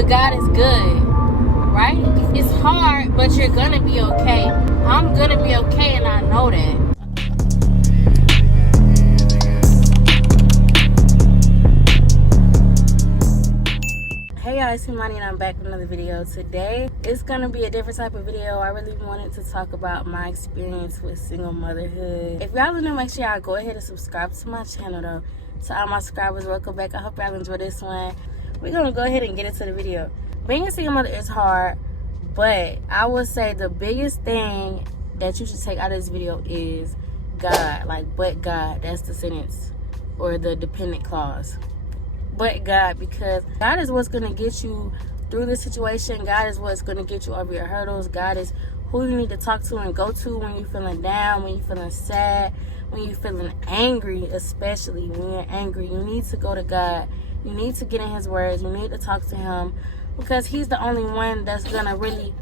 but God is good, right? It's hard, but you're gonna be okay. I'm gonna be okay, and I know that. Hey guys, it's Imani and I'm back with another video. Today it's gonna be a different type of video. I really wanted to talk about my experience with single motherhood. If y'all are new, make sure y'all go ahead and subscribe to my channel though. To all my subscribers, welcome back. I hope y'all enjoy this one. We're gonna go ahead and get into the video. Being a single mother is hard, but I would say the biggest thing that you should take out of this video is God. Like, but God, that's the sentence or the dependent clause. But God, because God is what's going to get you through this situation. God is what's going to get you over your hurdles. God is who you need to talk to and go to when you're feeling down, when you're feeling sad, when you're feeling angry, especially when you're angry. You need to go to God. You need to get in his words. You need to talk to him because he's the only one that's going to really...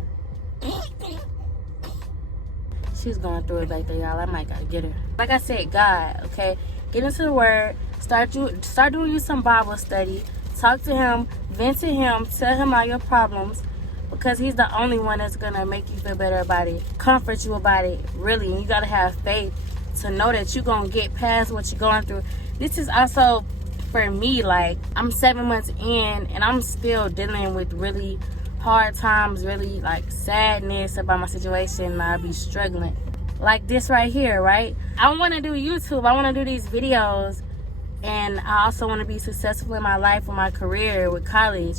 She's going through it back there, y'all. I might got to get her. Like I said, God, okay? Get into the word. Start doing you some Bible study. Talk to him. Vent to him. Tell him all your problems. Because he's the only one that's going to make you feel better about it. Comfort you about it. Really. And you got to have faith to know that you're going to get past what you're going through. This is also, for me, like, I'm 7 months in. And I'm still dealing with really hard times. Really, like, sadness about my situation. And I'll be struggling. Like this right here, right? I want to do YouTube. I want to do these videos. And I also want to be successful in my life, with my career, with college.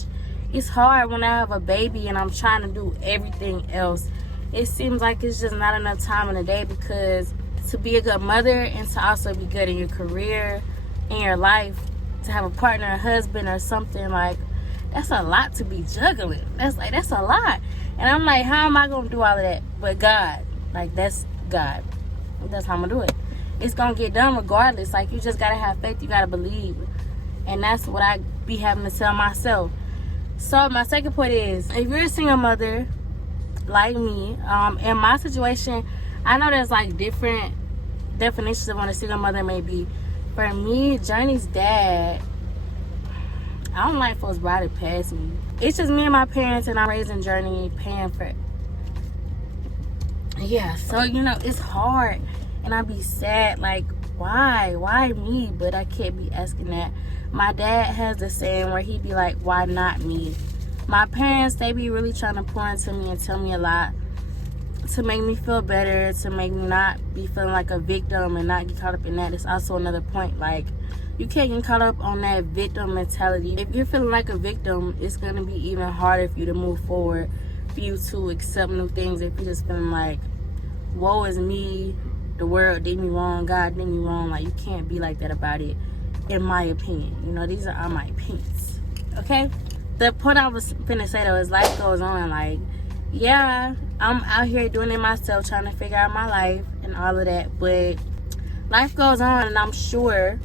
It's hard when I have a baby and I'm trying to do everything else. It seems like it's just not enough time in the day, because to be a good mother and to also be good in your career, in your life, to have a partner, a husband or something, like, that's a lot to be juggling. That's a lot. And I'm like, how am I going to do all of that? But God, like, that's God. That's how I'm going to do it. It's going to get done regardless. Like, you just got to have faith. You got to believe. And that's what I be having to tell myself. So, my second point is, if you're a single mother like me, in my situation, I know there's, like, different definitions of what a single mother may be. For me, Journey's dad, I don't like folks riding past me. It's just me and my parents, and I'm raising Journey, paying for it. Yeah, so, you know, it's hard. And I be sad, like, why me? But I can't be asking that. My dad has the saying where he be like, why not me? My parents, they be really trying to pour into me and tell me a lot to make me feel better, to make me not be feeling like a victim and not get caught up in that. It's also another point, like, you can't get caught up on that victim mentality. If you're feeling like a victim, it's going to be even harder for you to move forward, for you to accept new things. If you're just feeling like, woe is me, the world did me wrong, God did me wrong. Like, you can't be like that about it, in my opinion. You know, these are all my opinions, okay? The point I was finna say, though, is life goes on. Like, yeah, I'm out here doing it myself, trying to figure out my life and all of that. But life goes on, and I'm sure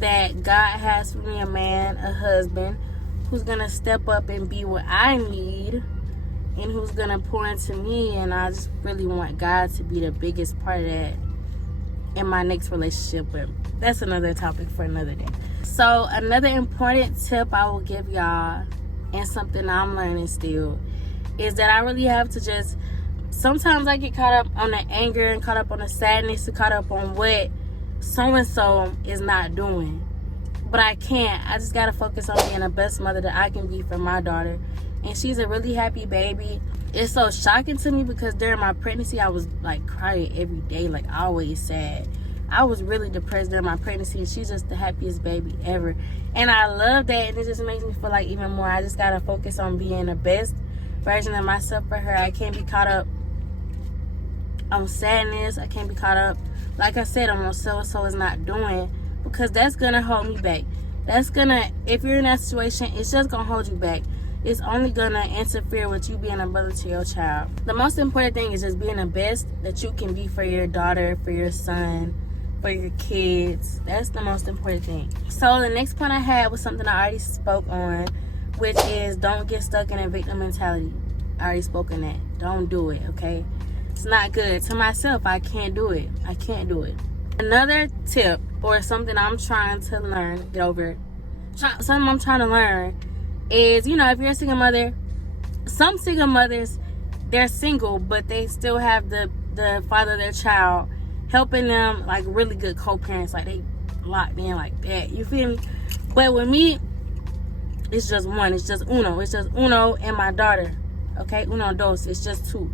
that God has for me a man, a husband, who's going to step up and be what I need, and who's going to pour into me. And I just really want God to be the biggest part of that in my next relationship. But that's another topic for another day. So another important tip I will give y'all, and something I'm learning still, is that I really have to just, sometimes I get caught up on the anger and caught up on the sadness and caught up on what so-and-so is not doing. But I can't. I just got to focus on being the best mother that I can be for my daughter. And she's a really happy baby. It's so shocking to me because during my pregnancy, I was like crying every day, like always sad. I was really depressed during my pregnancy, and she's just the happiest baby ever. And I love that, and it just makes me feel like even more. I just got to focus on being the best version of myself for her. I can't be caught up on sadness. I can't be caught up, like I said, on what so-and-so is not doing, because that's going to hold me back. That's going to, if you're in that situation, it's just going to hold you back. It's only going to interfere with you being a mother to your child. The most important thing is just being the best that you can be for your daughter, for your son, for your kids. That's the most important thing. So the next point I had was something I already spoke on, which is don't get stuck in a victim mentality. I already spoke on that. Don't do it, okay? It's not good. To myself, I can't do it. I can't do it. Another tip, or something I'm trying to learn, something I'm trying to learn, is, you know, if you're a single mother, some single mothers, they're single, but they still have the father of their child helping them, like really good co-parents, like they locked in like that. You feel me? But with me, it's just one. It's just uno. It's just uno and my daughter. Okay, uno dos. It's just two,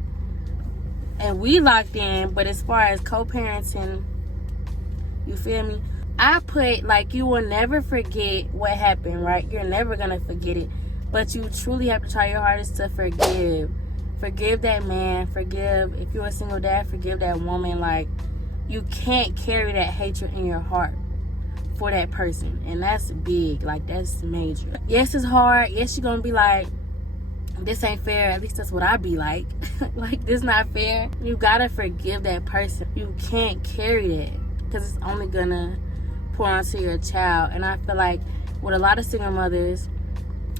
and we locked in. But as far as co-parenting, you feel me? I put, like, you will never forget what happened, right? You're never gonna forget it, but you truly have to try your hardest to forgive. Forgive that man. Forgive, if you're a single dad, forgive that woman. Like, you can't carry that hatred in your heart for that person, and that's big. Like, that's major. Yes, it's hard. Yes, you're gonna be like, this ain't fair. At least that's what I be like. Like, this not fair. You gotta forgive that person. You can't carry that, because it's only gonna pour onto your child. And I feel like with a lot of single mothers,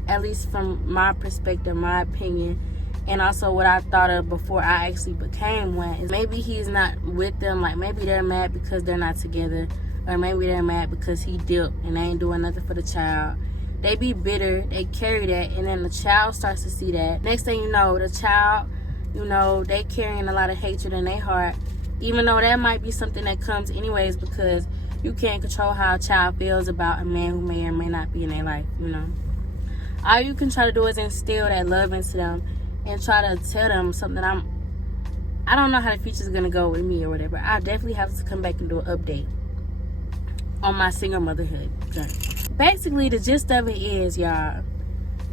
at least from my perspective, my opinion, and also what I thought of before I actually became one, is maybe he's not with them. Like, maybe they're mad because they're not together, or maybe they're mad because he dipped and they ain't doing nothing for the child. They be bitter, they carry that, and then the child starts to see that. Next thing you know, the child, you know, they carrying a lot of hatred in their heart, even though that might be something that comes anyways, because you can't control how a child feels about a man who may or may not be in their life, you know. All you can try to do is instill that love into them and try to tell them something. I don't know how the future's gonna go with me or whatever. I definitely have to come back and do an update on my single motherhood journey. Basically, the gist of it is, y'all,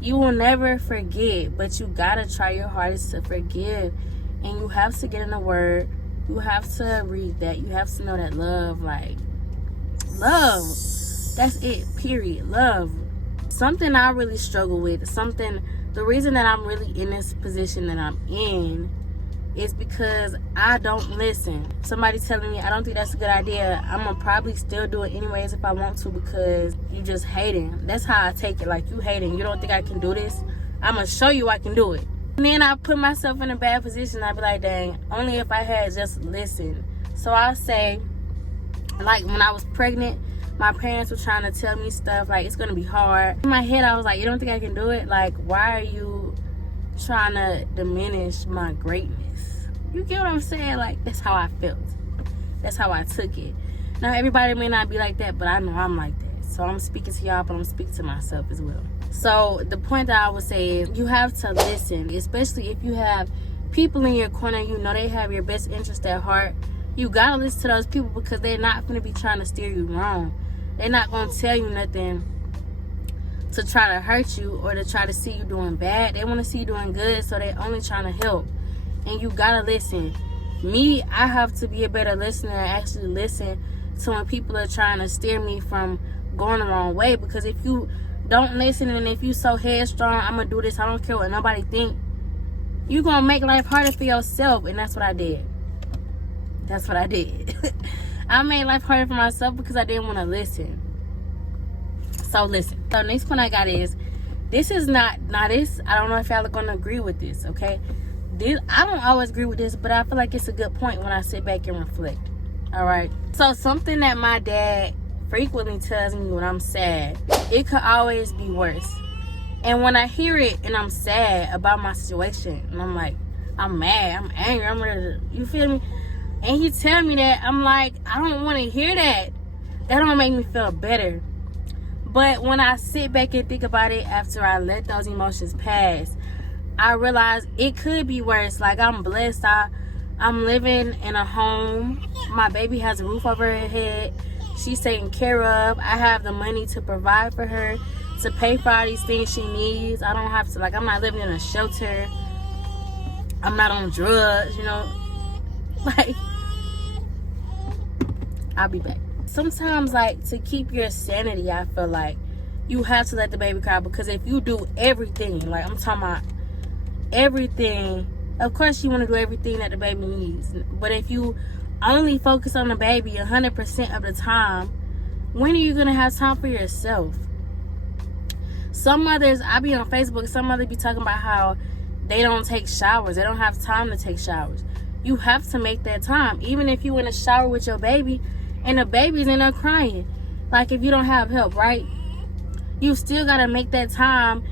you will never forget, but you gotta try your hardest to forgive. And you have to get in the word. You have to read that. You have to know that love, like, love, that's it, period. Love. Something I really struggle with, the reason that I'm really in this position that I'm in is because I don't listen. Somebody telling me I don't think that's a good idea, I'm gonna probably still do it anyways if I want to, because you just hating. That's how I take it. Like, you hating. You don't think I can do this? I'm gonna show you I can do it. And then I put myself in a bad position. I'd be like, dang, only if I had just listened. So I'll say, like, when I was pregnant, my parents were trying to tell me stuff like, it's gonna be hard. In my head, I was like, you don't think I can do it? Like, why are you trying to diminish my greatness? You get what I'm saying? Like, that's how I felt. That's how I took it. Now, everybody may not be like that, but I know I'm like that. So I'm speaking to y'all, but I'm speaking to myself as well. So the point that I would say is, you have to listen, especially if you have people in your corner, you know they have your best interest at heart. You gotta listen to those people, because they're not gonna be trying to steer you wrong. They're not gonna tell you nothing to try to hurt you or to try to see you doing bad. They want to see you doing good, so they're only trying to help. And you gotta listen. Me, I have to be a better listener and actually listen to when people are trying to steer me from going the wrong way. Because if you don't listen, and if you so headstrong, I'm gonna do this, I don't care what nobody think, you're gonna make life harder for yourself. And that's what I did. That's what I did. I made life harder for myself because I didn't want to listen. So listen. So next point I got is, this is not this. I don't know if y'all are gonna agree with this, okay? I don't always agree with this, but I feel like it's a good point when I sit back and reflect. All right. So something that my dad frequently tells me when I'm sad, it could always be worse. And when I hear it and I'm sad about my situation, and I'm like, I'm mad, I'm angry, I'm ready to, you feel me? And he tell me that, I'm like, I don't want to hear that. That don't make me feel better. But when I sit back and think about it after I let those emotions pass, I realize it could be worse. Like, I'm blessed. I'm living in a home. My baby has a roof over her head. She's taken care of. I have the money to provide for her, to pay for all these things she needs. I don't have to, like, I'm not living in a shelter. I'm not on drugs, you know. Like, I'll be back. Sometimes, like, to keep your sanity, I feel like you have to let the baby cry, because if you do everything, like, I'm talking about everything, of course you want to do everything that the baby needs, but if you only focus on the baby 100% of the time, when are you gonna have time for yourself? Some mothers, I be on Facebook, some mothers be talking about how they don't take showers, they don't have time to take showers. You have to make that time. Even if you in a shower with your baby and the baby's in there crying, like, if you don't have help, right? You still gotta make that time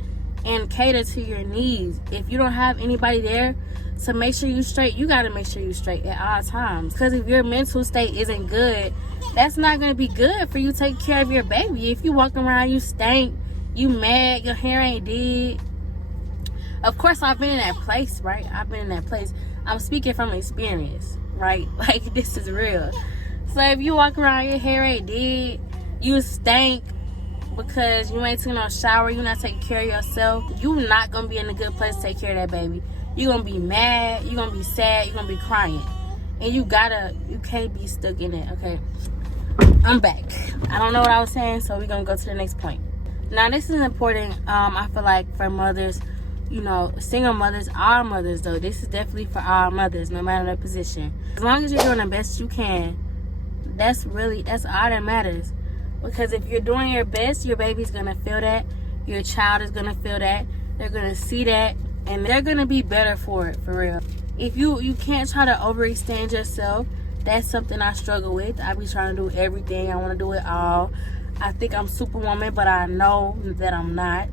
and cater to your needs. If you don't have anybody there to make sure you straight, you got to make sure you straight at all times. Because if your mental state isn't good, that's not going to be good for you to take care of your baby. If you walk around, you stink, you mad, your hair ain't did. Of course, I've been in that place, right? I've been in that place. I'm speaking from experience, right? Like, this is real. So if you walk around, your hair ain't did, you stink because you ain't taking no shower, you're not taking care of yourself, you're not going to be in a good place to take care of that baby. You're going to be mad, you're going to be sad, you're going to be crying. And you can't be stuck in it, okay? I'm back. I don't know what I was saying, so we're going to go to the next point. Now, this is important, I feel like, for mothers, you know, single mothers, all mothers, though. This is definitely for all mothers, no matter their position. As long as you're doing the best you can, that's all that matters. Because if you're doing your best, your baby's going to feel that. Your child is going to feel that. They're going to see that. And they're going to be better for it, for real. If you can't try to overextend yourself, that's something I struggle with. I be trying to do everything. I want to do it all. I think I'm Superwoman, but I know that I'm not.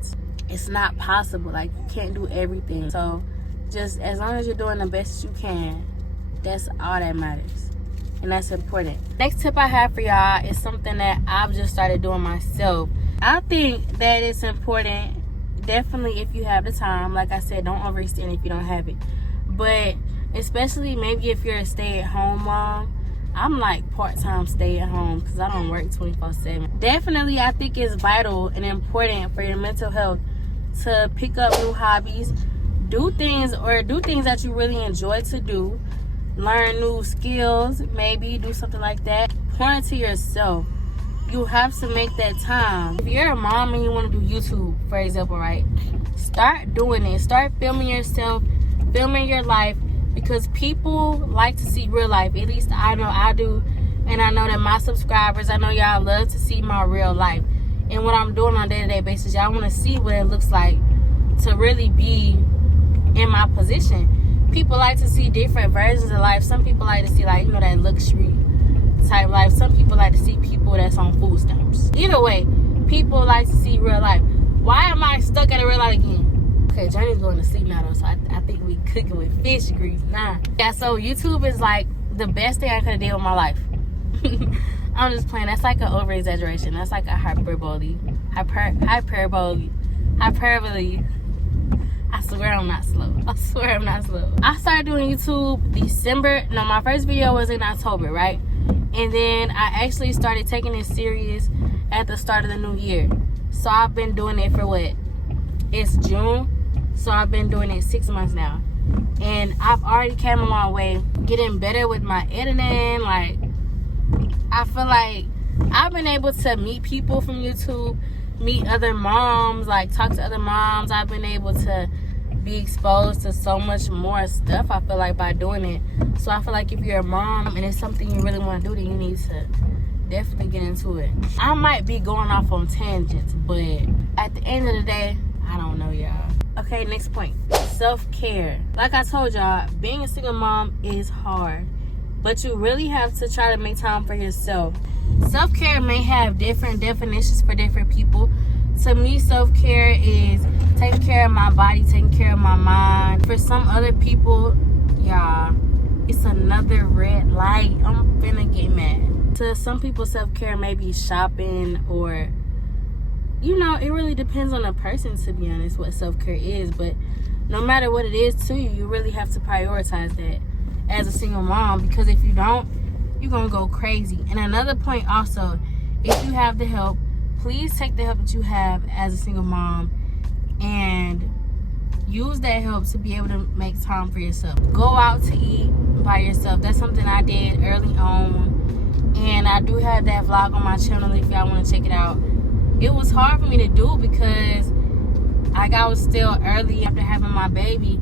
It's not possible. Like, you can't do everything. So, just as long as you're doing the best you can, that's all that matters. And that's important. Next tip I have for y'all is something that I've just started doing myself. I think that it's important, definitely if you have the time. Like I said, don't overextend if you don't have it. But especially maybe if you're a stay-at-home mom. I'm like part-time stay-at-home because I don't work 24/7. Definitely, I think it's vital and important for your mental health to pick up new hobbies, do things that you really enjoy to do, learn new skills, maybe do something like that. Pour into yourself. You have to make that time. If you're a mom and you want to do YouTube, for example, right? Start doing it. Start filming yourself, filming your life, because people like to see real life. At least I know I do. And I know that my subscribers, I know y'all love to see my real life. And what I'm doing on a day-to-day basis, y'all want to see what it looks like to really be in my position. People like to see different versions of life. Some people like to see, like, you know, that luxury type life. Some people like to see people that's on food stamps. Either way, people like to see real life. Why am I stuck at a real life again? Okay, Journey's going to sleep now, though, so I think we cooking with fish grease. Nah. Yeah, so YouTube is like the best thing I could have did with my life. I'm just playing. That's like an over-exaggeration. That's like a hyperbole. Hyperbole. I swear I'm not slow. I started doing YouTube December. No, my first video was in October, right? And then I actually started taking it serious at the start of the new year. So I've been doing it for what? It's June. So I've been doing it 6 months now. And I've already came a long way. Getting better with my editing. Like, I feel like I've been able to meet people from YouTube, meet other moms, like talk to other moms. I've been able to be exposed to so much more stuff, I feel like, by doing it. So I feel like if you're a mom and it's something you really want to do, then you need to definitely get into it. I might be going off on tangents, but at the end of the day, I don't know, y'all. Okay, next point. Self-care. Like I told y'all, being a single mom is hard, but you really have to try to make time for yourself. Self-care may have different definitions for different people. To me, self-care is taking care of my body, taking care of my mind. For some other people, y'all, it's another red light. I'm finna get mad. To some people, self-care may be shopping, or, you know, it really depends on the person, to be honest, what self-care is. But no matter what it is to you, you really have to prioritize that as a single mom, because if you don't, you're gonna go crazy. And another point also, if you have the help, please take the help that you have as a single mom and use that help to be able to make time for yourself. Go out to eat by yourself. That's something I did early on, and I do have that vlog on my channel if y'all want to check it out. It was hard for me to do because I was still early after having my baby,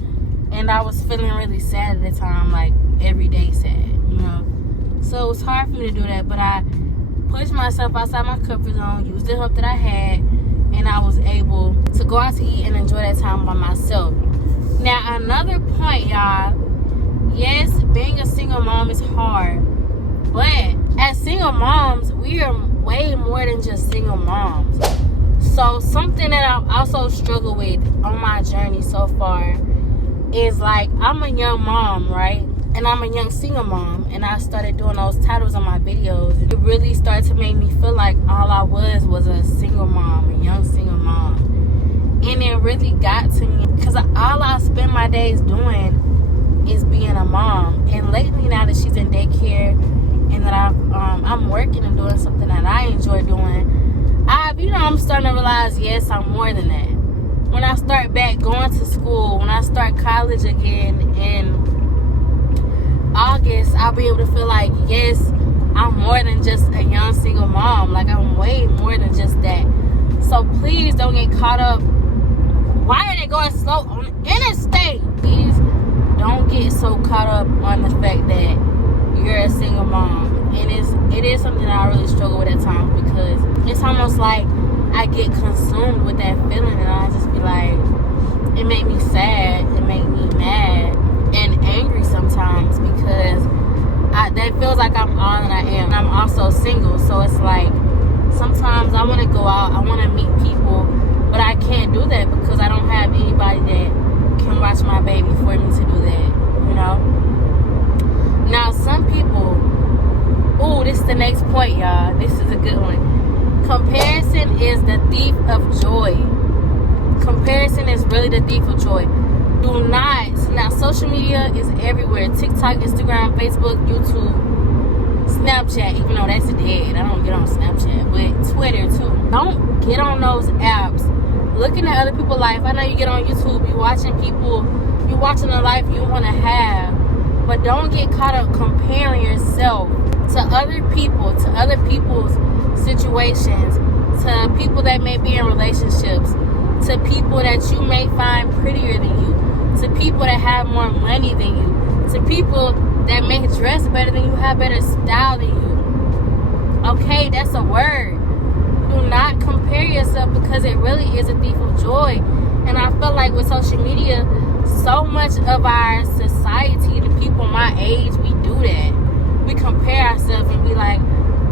and I was feeling really sad at the time, like every day sad, you know. So it was hard for me to do that, but I pushed myself outside my comfort zone, used the help that I had, and I was able to go out to eat and enjoy that time by myself. Now, another point, y'all. Yes, being a single mom is hard, but as single moms, we are way more than just single moms. So something that I've also struggled with on my journey so far is like, I'm a young mom, right? And I'm a young single mom, and I started doing those titles on my videos. It really started to make me feel like all I was a single mom, a young single mom. And it really got to me because all I spend my days doing is being a mom. And lately, now that she's in daycare and that I'm working and doing something that I enjoy doing, I'm starting to realize, yes, I'm more than that. When I start back going to school, when I start college again in August, I'll be able to feel like, yes, I'm more than just a young single mom. Like, I'm way more than just that. So please don't get caught up. Why are they going slow on the interstate? Please don't get so caught up on the fact that you're a single mom. And it is something that I really struggle with at times, because it's almost like I get consumed with that feeling, and I just be like, it made me sad, it made me mad and angry sometimes, because that feels like I'm all that I am. I'm also single, so it's like sometimes I want to go out, I want to meet people, but I can't do that because I don't have anybody that can watch my baby for me to do that, Now, some people, this is the next point, y'all. This is a good one. Comparison is the thief of joy. Comparison is really the thief of joy. Do not. Now, social media is everywhere. TikTok, Instagram, Facebook, YouTube, Snapchat, even though that's dead. I don't get on Snapchat, but Twitter too. Don't get on those apps looking at other people's life. I know you get on YouTube, you watching people, you watching the life you want to have, but don't get caught up comparing yourself to other people, to other people's situations, to people that may be in relationships, to people that you may find prettier than you, to people that have more money than you, to people that may dress better than you, have better style than you. Okay, that's a word. Do not compare yourself, because it really is a thief of joy. And I feel like with social media, so much of our society, the people my age, we do that. We compare ourselves and be like,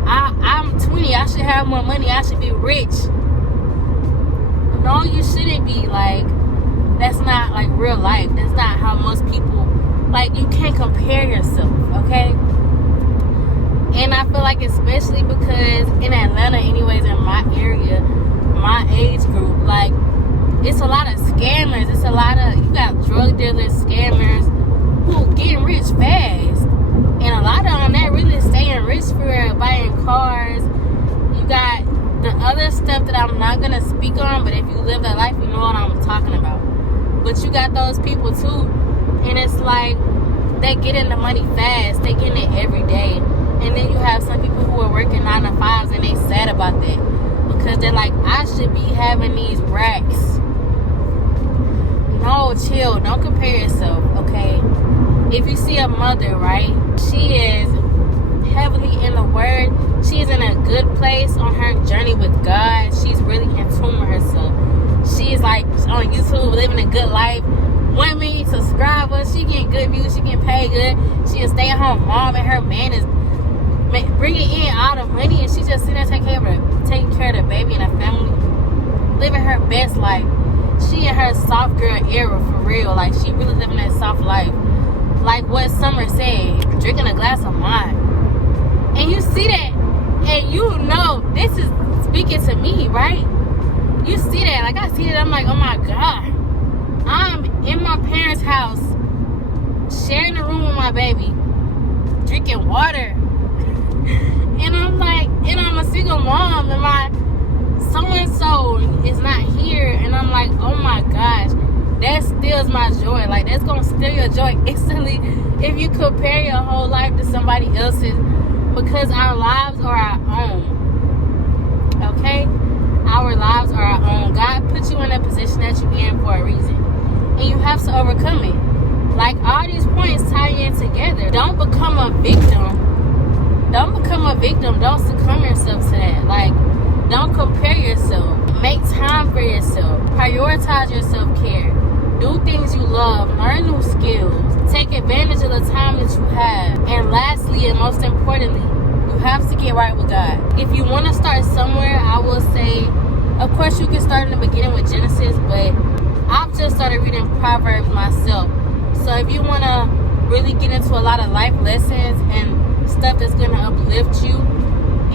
I'm 20, I should have more money, I should be rich. No, you shouldn't be. Like, that's not like real life. That's not how most people, like, you can't compare yourself, okay? And I feel like, especially because in Atlanta, anyways, in my area, my age group, like, it's a lot of scammers. It's a lot of, you got drug dealers, scammers, who getting rich fast. And a lot of them, they're really staying rich for buying cars. You got the other stuff that I'm not going to speak on, but if you live that life, you know what I'm talking about. But you got those people too. And it's like, they get in the money fast. They get in it every day. And then you have some people who are working 9 to 5s, and they sad about that. Because they're like, I should be having these racks. No, chill. Don't compare yourself, okay? If you see a mother, right? She is heavily in the Word. She's in a good place on her journey with God. She's really in tune with herself. She's like on YouTube, living a good life. 1 million subscribers. She getting good views. She getting paid good. She a stay-at-home mom, and her man is bringing in all the money, and she just sitting there taking care of the baby and her family, living her best life. She in her soft girl era, for real. Like, she really living that soft life. Like what Summer said, drinking a glass of wine. And you see that, and you know this is speaking to me, right? You see that, like I see that, I'm like, oh my God. I'm in my parents' house, sharing the room with my baby, drinking water. And I'm like, and I'm a single mom, and my so-and-so is not here. And I'm like, oh my gosh, that steals my joy. Like, that's going to steal your joy instantly if you compare your whole life to somebody else's, because our lives are our own. Okay? Our lives are our own. God put you in a position that you're in for a reason, and you have to overcome it. Like, all these points tie in together. Don't become a victim. Don't become a victim. Don't succumb yourself to that. Like, don't compare yourself. Make time for yourself. Prioritize your self-care. Do things you love. Learn new skills. Take advantage of the time that you have. And lastly, and most importantly, you have to get right with God. If you want to start somewhere, I will say Of course, you can start in the beginning with Genesis, but I've just started reading Proverbs myself. So if you want to really get into a lot of life lessons and stuff that's going to uplift you,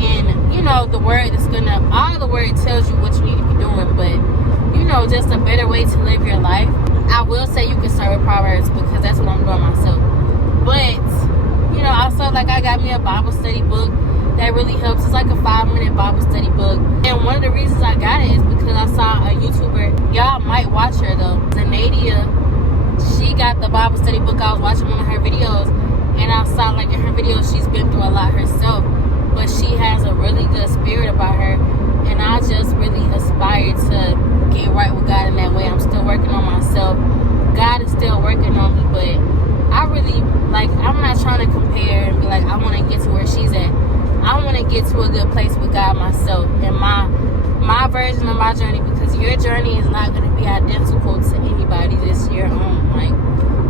and you know, the word that's going to, all the word tells you what you need to be doing, but you know, just a better way to live your life, I will say you can start with Proverbs, because that's what I'm doing myself. But you know, also, like, I got me a Bible study book that really helps. It's like a 5-minute Bible study book, and one of the reasons I got it is because I saw a YouTuber, y'all might watch her though, Zanadia. She got the Bible study book. I was watching one of her videos, and I saw, like, in her videos, she's been through a lot herself, but she has a really good spirit about her, and I just really aspire to get right with God in that way. I'm still working on myself. God is still working on me, but I really, like, I'm not trying to compare and be like, I want to get to where she's at. I want to get to a good place with God myself, and my version of my journey, because your journey is not going to be identical to anybody. This your own.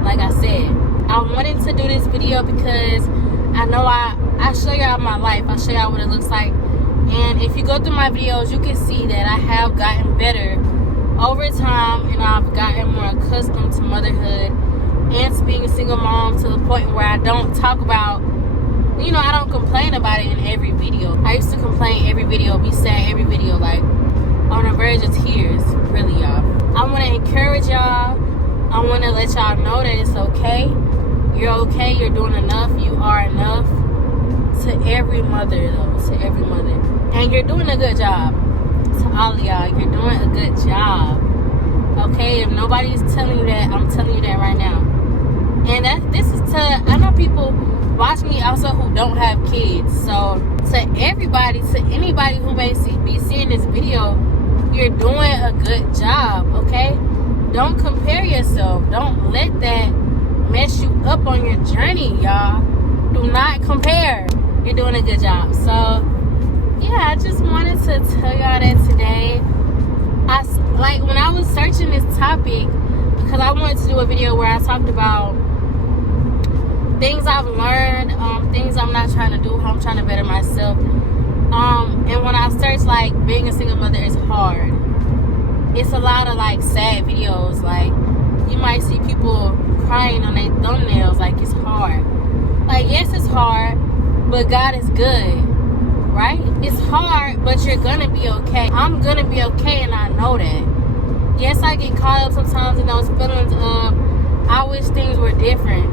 Like I said, I wanted to do this video because I know I show y'all my life. I show y'all what it looks like, and if you go through my videos, you can see that I have gotten better over time, and I've gotten more accustomed to motherhood and to being a single mom, to the point where I don't talk about, you know, I don't complain about it in every video. I used to complain every video, be sad every video, like on the verge of tears, really, y'all. I want to encourage y'all. I want to let y'all know that it's okay. You're okay. You're doing enough. You are enough. To every mother, though, to every mother. And you're doing a good job. To all of y'all, you're doing a good job. Okay, if nobody's telling you that, I'm telling you that right now. And this is to, I know people watch me also who don't have kids. So to everybody, to anybody who may be seeing this video, you're doing a good job, okay? Don't compare yourself. Don't let that mess you up on your journey, y'all. Do not compare. You're doing a good job. So yeah, I just wanted to tell y'all that today. Like, when I was searching this topic, because I wanted to do a video where I talked about things I've learned, things I'm not trying to do, how I'm trying to better myself. And when I searched, like, being a single mother is hard. It's a lot of, like, sad videos. Like, you might see people crying on their thumbnails. Like, it's hard. Like, yes, it's hard, but God is good, right? It's hard, but you're gonna be okay. I'm gonna be okay, and I know that. Yes, I get caught up sometimes in those feelings of, I wish things were different.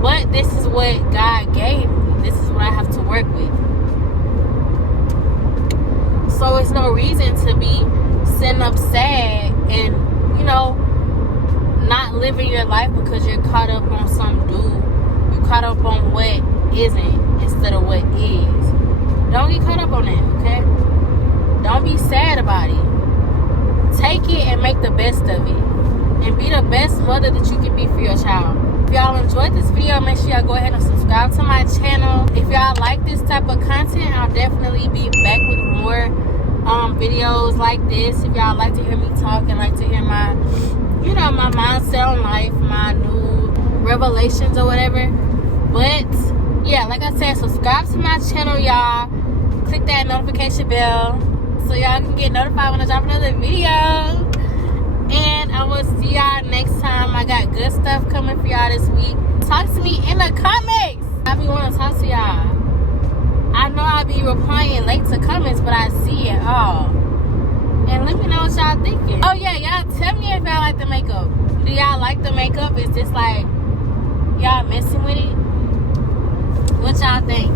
But this is what God gave me. This is what I have to work with. So it's no reason to be sitting up sad and, you know, not living your life because you're caught up on some dude. You're caught up on what isn't instead of what is. Don't get caught up on that, okay? Don't be sad about it. Take it and make the best of it. And be the best mother that you can be for your child. If y'all enjoyed this video, make sure y'all go ahead and subscribe to my channel. If y'all like this type of content, I'll definitely be back with more videos like this. If y'all like to hear me talk and like to hear my, you know, my mindset on life, my new revelations or whatever. But yeah, like I said, subscribe to my channel, y'all. Click that notification bell so y'all can get notified when I drop another video. And I will see y'all next time. I got good stuff coming for y'all this week. Talk to me in the comments. I be wanting to talk to y'all. I know I be replying late to comments, but I see it all. And let me know what y'all thinking. Oh yeah, y'all tell me if y'all like the makeup. Do y'all like the makeup? Is this like y'all messing with it? What y'all think?